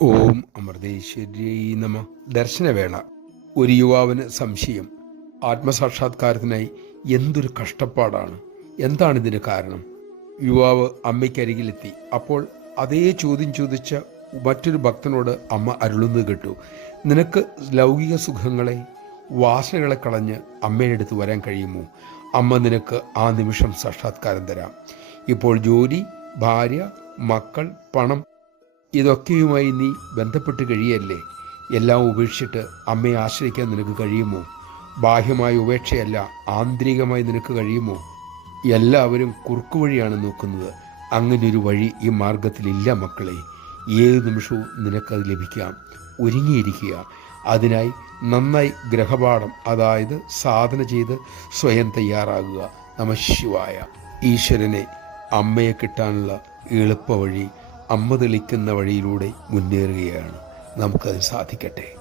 ഓം അമൃതേശ്വര്यै നമ. ദർശനവേള. ഒരു യുവാവിന് സംശയം. ആത്മസാക്ഷാത്കാരത്തിനായി എന്തൊരു കഷ്ടപ്പാടാണ്. എന്താണിതിന് കാരണം? യുവാവ് അമ്മയ്ക്കരികിലെത്തി. അപ്പോൾ അതേ ചോദ്യം ചോദിച്ച മറ്റൊരു ഭക്തനോട് അമ്മ അരുളുന്നത് കേട്ടു. നിനക്ക് ലൗകിക സുഖങ്ങളെ, വാസനകളെ കളഞ്ഞ് അമ്മയുടെ അടുത്ത് വരാൻ കഴിയുമോ? അമ്മ നിനക്ക് ആ നിമിഷം സാക്ഷാത്കാരം തരാം. ഇപ്പോൾ ജോലി, ഭാര്യ, മക്കൾ, പണം ഇതൊക്കെയുമായി നീ ബന്ധപ്പെട്ട് കഴിയല്ലേ? എല്ലാം ഉപേക്ഷിച്ചിട്ട് അമ്മയെ ആശ്രയിക്കാൻ നിനക്ക് കഴിയുമോ? ബാഹ്യമായ ഉപേക്ഷയല്ല, ആന്തരികമായി നിനക്ക് കഴിയുമോ? എല്ലാവരും കുറുക്കുവഴിയാണ് നോക്കുന്നത്. അങ്ങനെയൊരു വഴി ഈ മാർഗത്തിലില്ല മക്കളെ. ഏത് നിമിഷവും നിനക്കത് ലഭിക്കാം. ഒരുങ്ങിയിരിക്കുക. അതിനായി നന്നായി ഗ്രഹപാഠം, അതായത് സാധന ചെയ്ത് സ്വയം തയ്യാറാകുക. നമഃശിവായ. ഈശ്വരനെ, അമ്മയെ കിട്ടാനുള്ള എളുപ്പവഴി അമ്മ തെളിക്കുന്ന വഴിയിലൂടെ മുന്നേറുകയാണ്. നമുക്കത് സാധിക്കട്ടെ.